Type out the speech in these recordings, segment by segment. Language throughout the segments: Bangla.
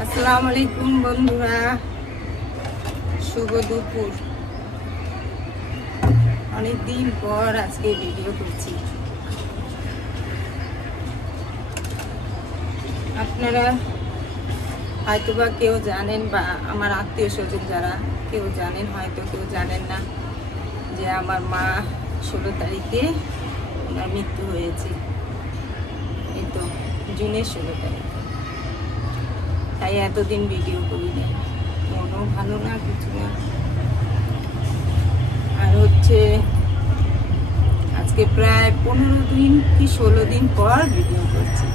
আসসালামু আলাইকুম বন্ধুরা, শুভ দুপুর। অনেকদিন পর আজকে ভিডিও করছি। আপনারা হয়তোবা কেউ জানেন, বা আমার আত্মীয় স্বজন যারা কেউ জানেন, হয়তো কেউ জানেন না যে আমার মা 16 তারিখে ওনার মৃত্যু হয়েছে। এই তো জুনের 16 তারিখ। তাই এতদিন ভিডিও করি না, মনও ভালো না, কিছু না। আর হচ্ছে আজকে প্রায় 15 দিন কি 16 দিন পর ভিডিও করছি।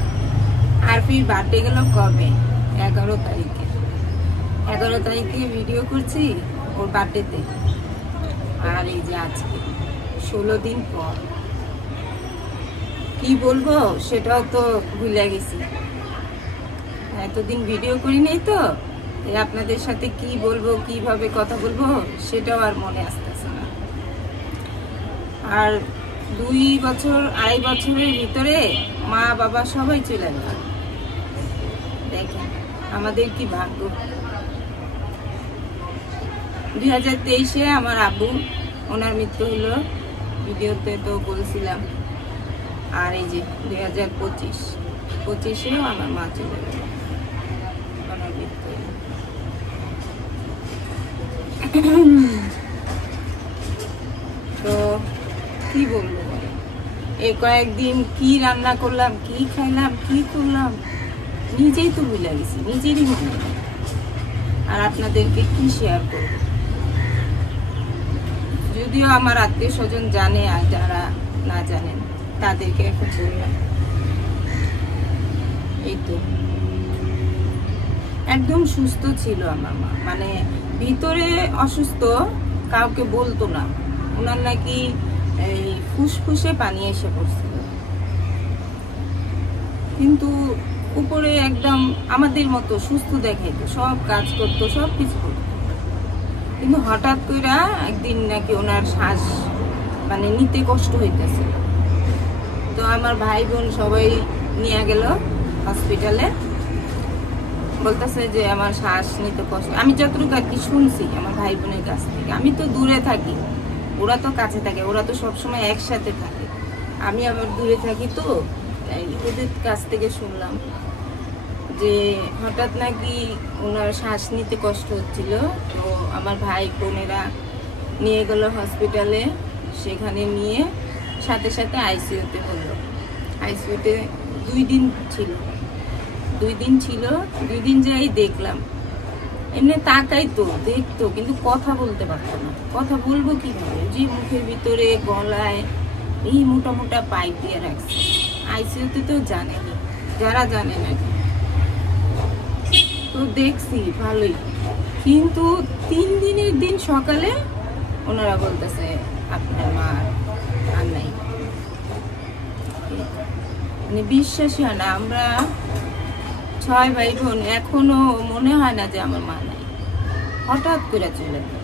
আর ফির বার্থডে গেল কবে? 11 তারিখে। 11 তারিখে ভিডিও করছি ওর বার্থডেতে। আর এই যে আজকে 16 দিন পর কি বলবো সেটাও তো ভুলে গেছি। এতদিন ভিডিও করি নাই তো, আপনাদের সাথে কি বলবো, কিভাবে কথা বলবো সেটাও আর মনে আসতেছে না। আর 2 বছর 2.5 বছরের ভিতরে মা বাবা সবাই চলে গেল। দেখেন আমাদের কি ভাগ্য। 2023-এ আমার আব্বু ওনার মৃত্যু হলো, ভিডিওতে তো বলছিলাম। আর এই যে 2025-এও আমার মা চলে গেল, ওনার মৃত্যু হলো। তো কি বলবো, এই কয়েকদিন কি রান্না করলাম, কি খাইলাম, কি করলাম নিজেই তো ভুলে গেছি, নিজেরই মনে নেই। আর আপনাদেরকে কি শেয়ার করব? যদিও আমার আত্মীয় স্বজন জানে, আর যারা না জানেন তাদেরকে এখন বললাম। এই তো একদম সুস্থ ছিল আমার মা, মানে ভিতরে অসুস্থ, কাউকে বলতো না। ওনার নাকি এই ফুসফুসে পানি এসে পড়ছিল, কিন্তু উপরে একদম আমাদের মতো সুস্থ দেখাইতো, সব কাজ করতো, সব কিছু করতো। কিন্তু হঠাৎ করে একদিন নাকি ওনার শ্বাস মানে নিতে কষ্ট হইতেছে। তো আমার ভাই বোন সবাই নিয়ে গেল হসপিটালে, বলতেছে যে আমার শ্বাস নিতে কষ্ট। আমি যতটুকু আর কি শুনছি আমার ভাই বোনের কাছ থেকে, আমি তো দূরে থাকি, ওরা তো কাছে থাকে, ওরা তো সবসময় একসাথে থাকে, আমি আবার দূরে থাকি। তো ওদের কাছ থেকে শুনলাম যে হঠাৎ নাকি ওনার শ্বাস নিতে কষ্ট হচ্ছিল। তো আমার ভাই বোনেরা নিয়ে গেল হসপিটালে, সেখানে নিয়ে সাথে সাথে আইসিইউতে হলো। আইসিইউতে 2 দিন ছিল। 2 দিন যাই দেখলাম। এমনি তাকাই তো দেখতো, কিন্তু কথা বলতে পারতো না। কথা বলবো কিভাবে? যে মুখের ভিতরে গলায় এই মোটা মোটা পাইপ দিয়ে রাখছে। আইসিইউতে তো জানেনি, যারা জানে না। তো দেখছি ভালোই, কিন্তু 3 দিনের দিন সকালে ওনারা বলতেছে আপনার মা আর নাই। মানে বিশ্বাসই হয় না। আমরা 6 ভাই বোন, এখনো মনে হয় না যে আমার মা নাই, হঠাৎ করে চলে গেল।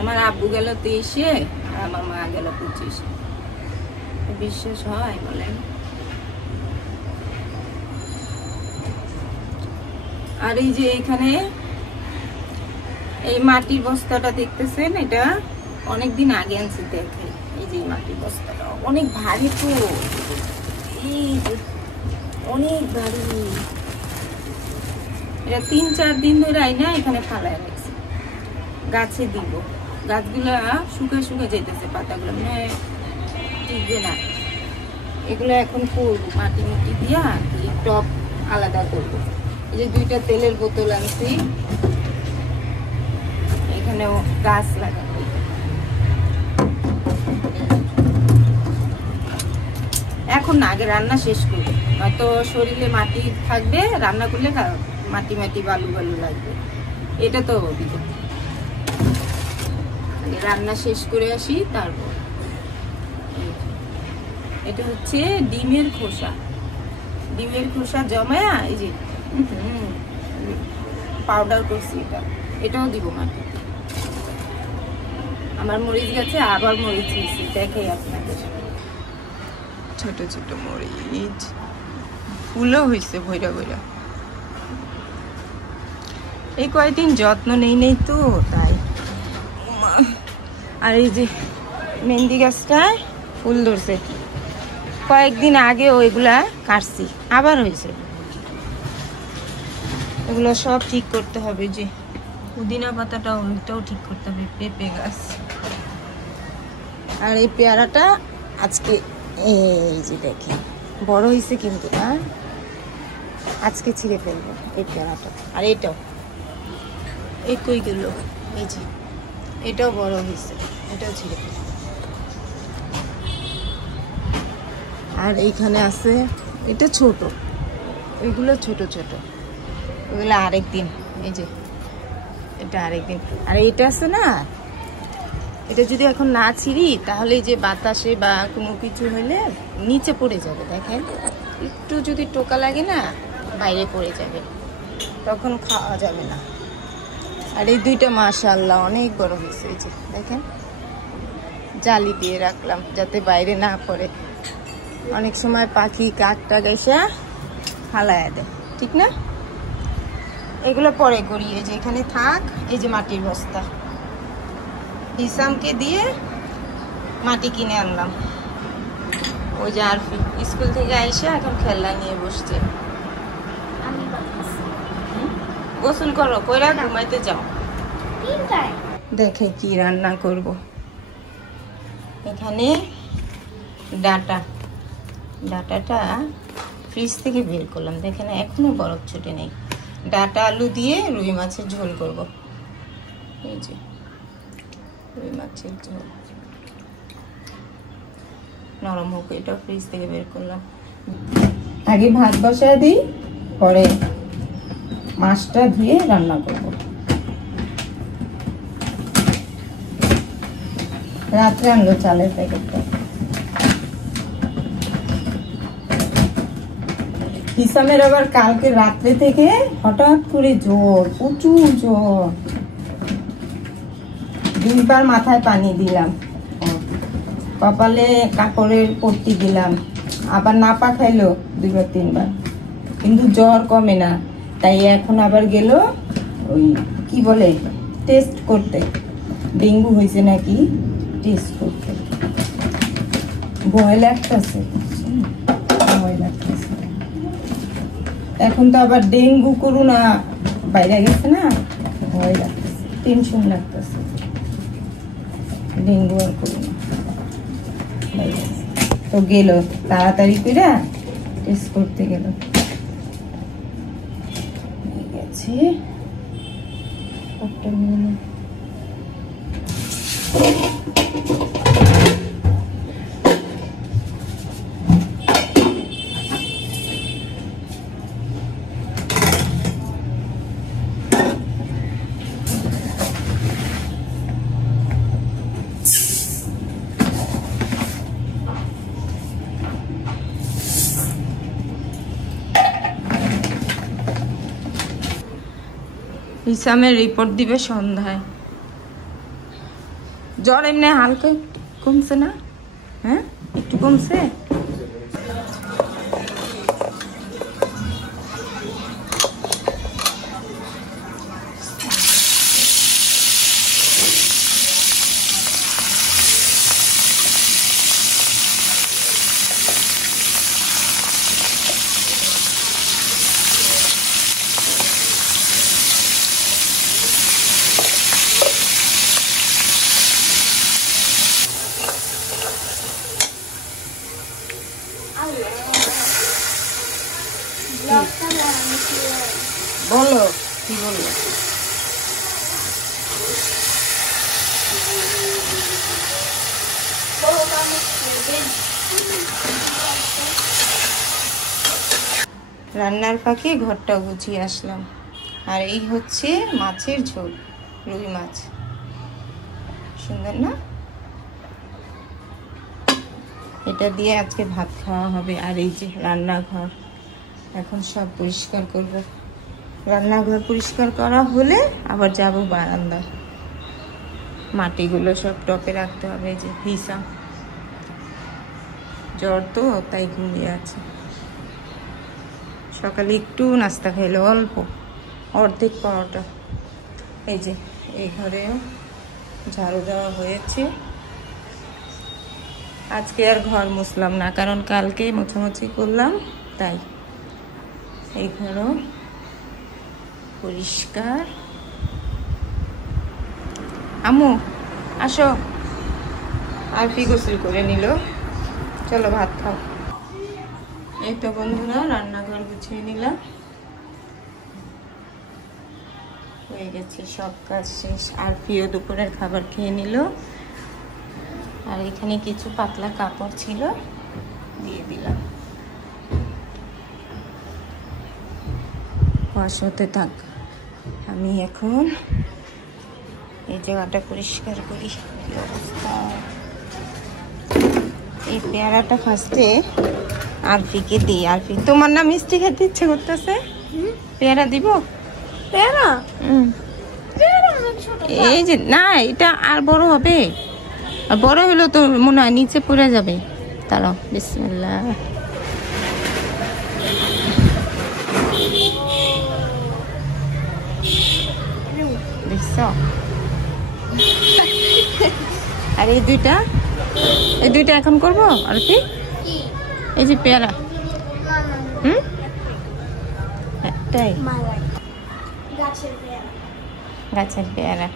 আমার আব্বু গেল 23-এ, আর আমার মা গেল 25-এ। বিশ্বাস হয় বলেন? আর এই যে এখানে এই মাটির বস্তাটা দেখতেছেন, এটা অনেকদিন আগে আনছি। দেখে এই যে মাটির বস্তাটা অনেক ভারী, তো এই যে অনেক ভারী। এটা 3-4 দিন ধরে আইনা এখানে ফালায় রাখছি, গাছে দিব। গাছগুলা শুকিয়ে শুকিয়ে যেতেছে, পাতাগুলো মানে টিকবে না। এগুলো এখন করবো, মাটি মুটি দিয়া টপ আলাদা করবো। এই যে 2টা তেলের বোতল আনছি, এখানেও গাছ লাগাবো। এখন না, আগে রান্না শেষ করবো, হয়তো শরীরে মাটি থাকবে, রান্না করলে মাটি মাটি বালু বালু লাগবে। এটা তো রান্না শেষ করে আসি, তারপর। এটা হচ্ছে ডিমের খোসা। ডিমের খোসা জমায়া এই যে পাউডার করছি, এটাও দিব মাটি। আমার মরিচ গাছে আবার মরিচ হয়েছে, দেখাই আপনাদের। ছোট ছোট মরিচ, ফুলও হয়েছে ভৈরা ভৈরা। এই কয়েকদিন যত্ন নেই তো তাই। আর এই যে মেহেন্দি গাছটায় ফুল ধরছে, কয়েকদিন আগে ওইগুলা কাটছি, আবার হয়েছে। এগুলো সব ঠিক করতে হবে, যে পুদিনা পাতাটাও ওইটাও ঠিক করতে হবে। পেঁপে গাছ, আর এই পেয়ারাটা আজকে এই যে দেখেন বড় হয়েছে কিন্তু না, আজকে ছিঁড়ে ফেলবো এই পেয়ারাটা। আর এটাও এই কইগুলো, এই যে এটাও বড় হয়েছে, এটাও ছিঁড়ে ফেলবো। আর এইখানে আছে, এটা ছোট, এগুলো ছোট ছোট, ওগুলো আরেকদিন। এই যে এটা আরেকদিন। আর এটা আছে না, এটা যদি এখন না ছিঁড়ি তাহলে যে বাতাসে বা কোনো কিছু হলে নিচে পড়ে যাবে। দেখেন একটু যদি টোকা লাগে না, বাইরে পড়ে যাবে, তখন খাওয়া যাবে না। আর এই দুইটা মাশাআল্লাহ অনেক বড় হয়েছে। এই যে দেখেন জালি দিয়ে রাখলাম যাতে বাইরে না পড়ে। অনেক সময় পাখি কাকটা এসে ফালায়া দেয়, ঠিক না? এগুলো পরে করি। এই যে এখানে থাক, এই যে মাটির বস্তা ইসামকে দিয়ে মাটি কিনে আনলাম। ওই যে আরফি স্কুল থেকে আইসা এখন খেলনা নিয়ে বসছে। গোসল করো, কইরা ঘুমাইতে যাও। দেখে কি রান্না করব। এখানে ডাটাটা ফ্রিজ থেকে বের করলাম, দেখেন এখনো বরফ ছুটে নেই। ডাটা আলু দিয়ে রুই মাছের ঝোল করব। এই যে রুই মাছের ঝোল নরম হোক, এটা ফ্রিজ থেকে বের করলাম। আগে ভাত বসায় দিই, পরে মাছটা ধুয়ে রান্না করব। রাত্রে আনলো চালের প্যাকেটটা। হিসামের আবার কালকে রাত্রে থেকে হঠাৎ করে জ্বর, প্রচুর জ্বর। 2 বার মাথায় পানি দিলাম, কপালে কাপড়ের পট্টি দিলাম, আবার নাপা খাইলো 2 বার 3 বার, কিন্তু জ্বর কমে না। তাই এখন আবার গেল ওই কি বলে টেস্ট করতে, ডেঙ্গু হয়েছে নাকি টেস্ট করতে। ভয় লাগতেছে, ভয় লাগতেছে। এখন তো আবার ডেঙ্গু করোনা বাইরে গেছে না, ভয় লাগতেছে, টেনশন লাগতেছে। ডেঙ্গু আর করোনা তো গেল, তাড়াতাড়ি করে টেস্ট করতে গেল। গেছে একটা মিনিট। ইসামের রিপোর্ট দিবে সন্ধ্যায়। জ্বর এমনি হালকা কমছে না? হ্যাঁ একটু কমছে। বলো কি বললো? রান্নার ফাঁকে ঘরটা গুছিয়ে আসলাম। আর এই হচ্ছে মাছের ঝোল, রুই মাছ, সুন্দর না? এটা দিয়ে আজকে ভাত খাওয়া হবে। আর এই যে রান্নাঘর এখন সব পরিষ্কার করব। রান্নাঘর পরিষ্কার করা হলে আবার যাব বারান্দা, মাটিগুলো সব টপে রাখতে হবে। যে হিসাব জ্বর তো তাই ঘুমিয়ে আছে। সকালে একটু নাস্তা খাইলো, অল্প, অর্ধেক পরোটা। এই যে এই ঘরেও ঝাড়ু দেওয়া হয়েছে। আজকে আর ঘর মুছলাম না, কারণ কালকে মোছামুছি করলাম, তাই এই ঘরও পরিষ্কার। আম্মু আসো, আরফি গোসল করে নিল, চলো ভাত খাও। এই তো বন্ধুরা রান্নাঘর গুছিয়ে নিলাম, হয়ে গেছে সব কাজ শেষ। আরফিও দুপুরের খাবার খেয়ে নিল। আর এখানে কিছু পাতলা কাপড় ছিল, দিয়ে দিলাম, ওয়াশ হতে থাক। আমি এখন এই জায়গাটা পরিষ্কার করি। কি অবস্থা! এই পেয়ারাটা ফার্স্টে আরফিকে দিই। আরফি, তোমার না মিষ্টি খেতে ইচ্ছে করতেছে, পেয়ারা দিব? পেয়ারা? এই যে না, এটা আর বড় হবে, আর বড় হলো তো মনে হয় নিচে পড়ে যাবে। তারাও বিসমিল্লাহ। দেখছ? আর এই দুইটা এখন করবো আর কি, এই যে পেয়ারা, একটাই গাছের পেয়ারা,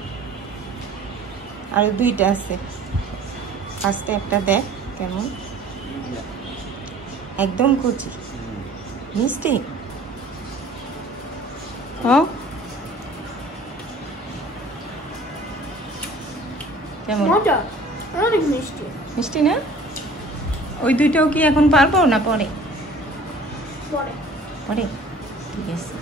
আর দুইটা আছে। ফার্স্টে একটা দেখ কেমন, একদম কচি, মিষ্টি। কেমন? মিষ্টি না? ওই দুইটাও কি এখন পারবো না পরে? পরে, ঠিক আছে।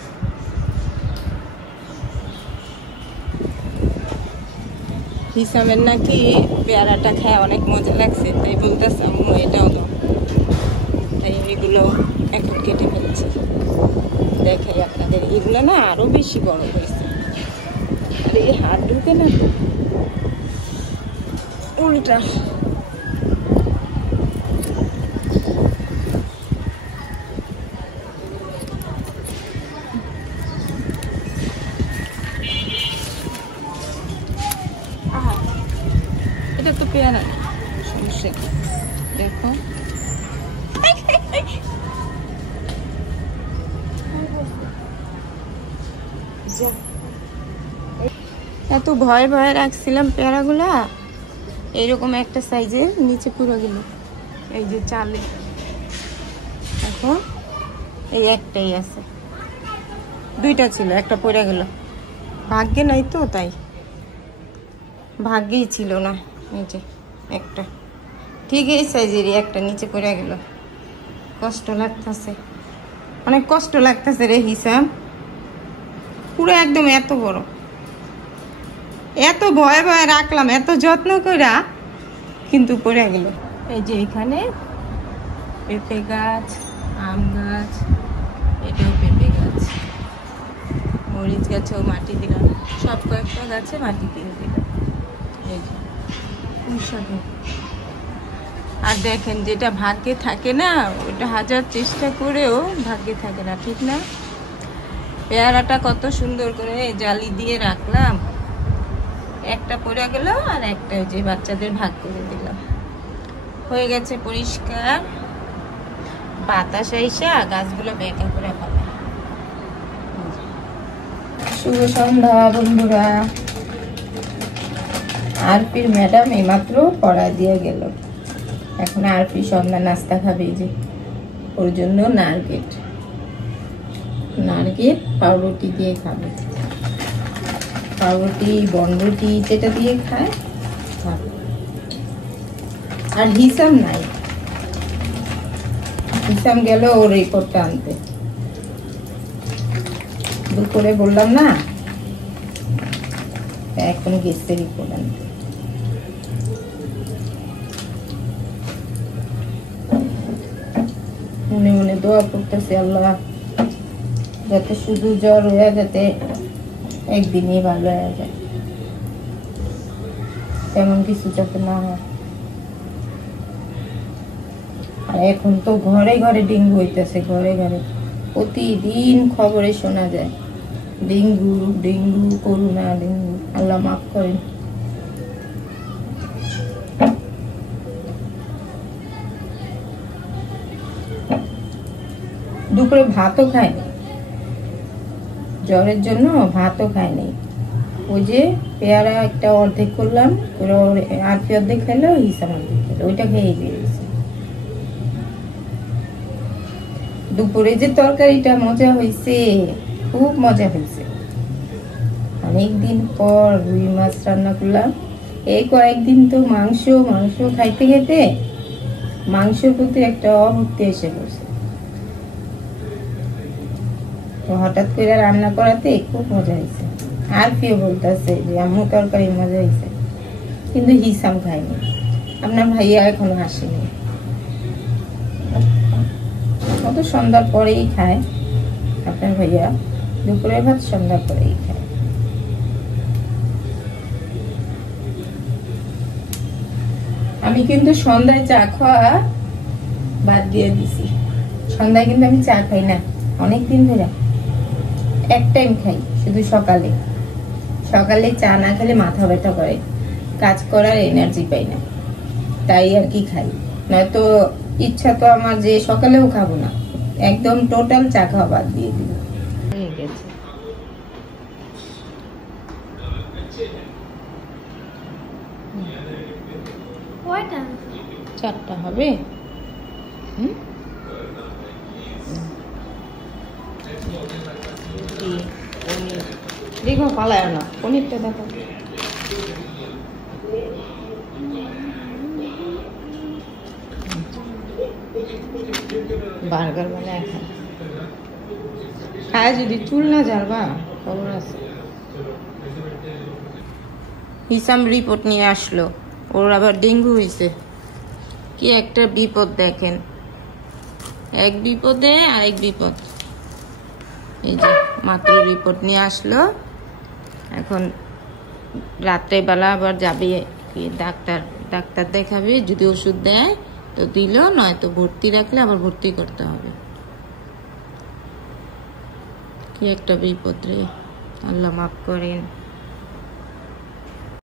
হিসাবের নাকি পেয়ারাটা খায় অনেক মজা লাগছে, তাই বলতেছে আম্মু এটাও দাও, তাই এগুলো এখন কেটে ফেলছি। দেখাই আপনাদের, এগুলো না আরো বেশি বড় হয়েছে। আর এই হাত ঢুকে না উল্টা। এটা তো পেয়ারা না, সমস্যা দেখো। এত ভয় ভয় রাখছিলাম পেয়ারাগুলা, এইরকম একটা সাইজের নিচে পুরো গেল, এই যে চালে। এখন এই একটাই আছে, দুইটা ছিল, একটা পড়ে গেল। ভাগ্যে নাই তো, তাই ভাগ্যেই ছিল না। এই যে একটা ঠিক এই সাইজেরই একটা নিচে পড়ে গেল। কষ্ট লাগতেছে, অনেক কষ্ট লাগতেছে রে হিসাব। পুরো একদম এত বড়, এত ভয়ে ভয়ে রাখলাম, এত যত্ন কইরা, কিন্তু পড়ে গেল। এই যে এখানে পেঁপে গাছ, আম গাছ, এটাও পেঁপে গাছ, মরিচ গাছেও মাটি দিলাম, সব কয়েকটা গাছে মাটি দিয়ে দিলাম। এই যে আর দেখেন, যেটা ভাগ্যে থাকে না ওটা হাজার চেষ্টা করেও ভাগ্যে থাকে না, ঠিক না? পেয়ারাটা কত সুন্দর করে জালি দিয়ে রাখলাম, একটা পড়ে গেল, আর একটা যে বাচ্চাদের ভাগ করে দিলাম, হয়ে গেছে পরিষ্কার। বাতাস আইসা গাছগুলো বেঁকা করে ফেলে। শুভ সন্ধ্যা বন্ধুরা। আরফির ম্যাডাম এইমাত্র পড়া দিয়ে গেল, এখন আরফি সন্ধ্যা নাস্তা খাবে। যে ওর জন্য নারকেল পাউরুটি দিয়ে খাবে, পাউরুটি বনরুটি যেটা দিয়ে খায় খাবে। আর হিসাব নাই, হিসাব গেল ওর রিপোর্টটা আনতে। দুপুরে বললাম না, এখন গেছে রিপোর্ট আনতে। মনে মনে দোয়া করতেছি, আল্লাহ যাতে শুধু জ্বর হয়ে যাতে একদিনই ভালো হয়ে যায়, তেমন কিছু যাতে না হয়। আর এখন তো ঘরে ঘরে ডেঙ্গু হইতেছে, ঘরে ঘরে প্রতিদিন খবরে শোনা যায় ডেঙ্গু ডেঙ্গু করোনা ডেঙ্গু। আল্লাহ মাফ করেন। দুপুরে ভাতও খায়নি, জ্বরের জন্য ভাতও খায়নি। ওই যে পেয়ারা একটা অর্ধেক করলাম, আর কি অর্ধেক খাইলো, হিসাব অর্ধেক খাইলো, ওইটা খেয়ে গিয়েছে। দুপুরে যে তরকারিটা মজা হয়েছে, খুব মজা হয়েছে। অনেকদিন পর রুই মাছ রান্না করলাম। এই কয়েকদিন তো মাংস খাইতে খেতে মাংসের প্রতি একটা অভুক্তি এসে পড়ছে। হঠাৎ করে রান্না করাতে খুব মজা হয়েছে। আর কেউ বলতেছে যে আম্মু তরকারি মজা হয়েছে, কিন্তু হিসাম খায়নি। আপনার ভাইয়া এখনো আসেনি, ও তো সন্ধ্যার পরেই খায়। আপনার ভাইয়া দুপুরের ভাত সন্ধ্যার পরেই খায়। আমি কিন্তু সন্ধ্যায় চা খাওয়া বাদ দিয়ে দিছি। সন্ধ্যায় কিন্তু আমি চা খাই না অনেকদিন ধরে, এক টাইম খাই শুধু সকালে। সকালে চা না খেলে মাথা ব্যথা করে, কাজ করার এনার্জি পাই না, তাই আর কি খাই। নয়তো ইচ্ছা তো আমার যে সকালেও খাবো না, একদম টোটাল চা খাওয়া বাদ দিয়ে দিব। হয়ে গেছে। চারটা হবে। দেখো পালায় না, পনিরটা দেখো। বার্গার বানায় খায়, খায় যদি চুল না ঝাড়বা খবর আছে। হিসাম রিপোর্ট নিয়ে আসলো, ওর আবার ডেঙ্গু হয়েছে। কি একটা বিপদ দেখেন, এক বিপদে আরেক বিপদ। এই যে মাত্র রিপোর্ট নিয়ে আসলো, এখন রাত্রে বেলা আবার যাবে ডাক্তার দেখাবে। যদি ওষুধ দেয় তো দিল, নয়তো ভর্তি রাখলে আবার ভর্তি করতে হবে। কি একটা বিপদ রে, আল্লাহ মাফ করেন।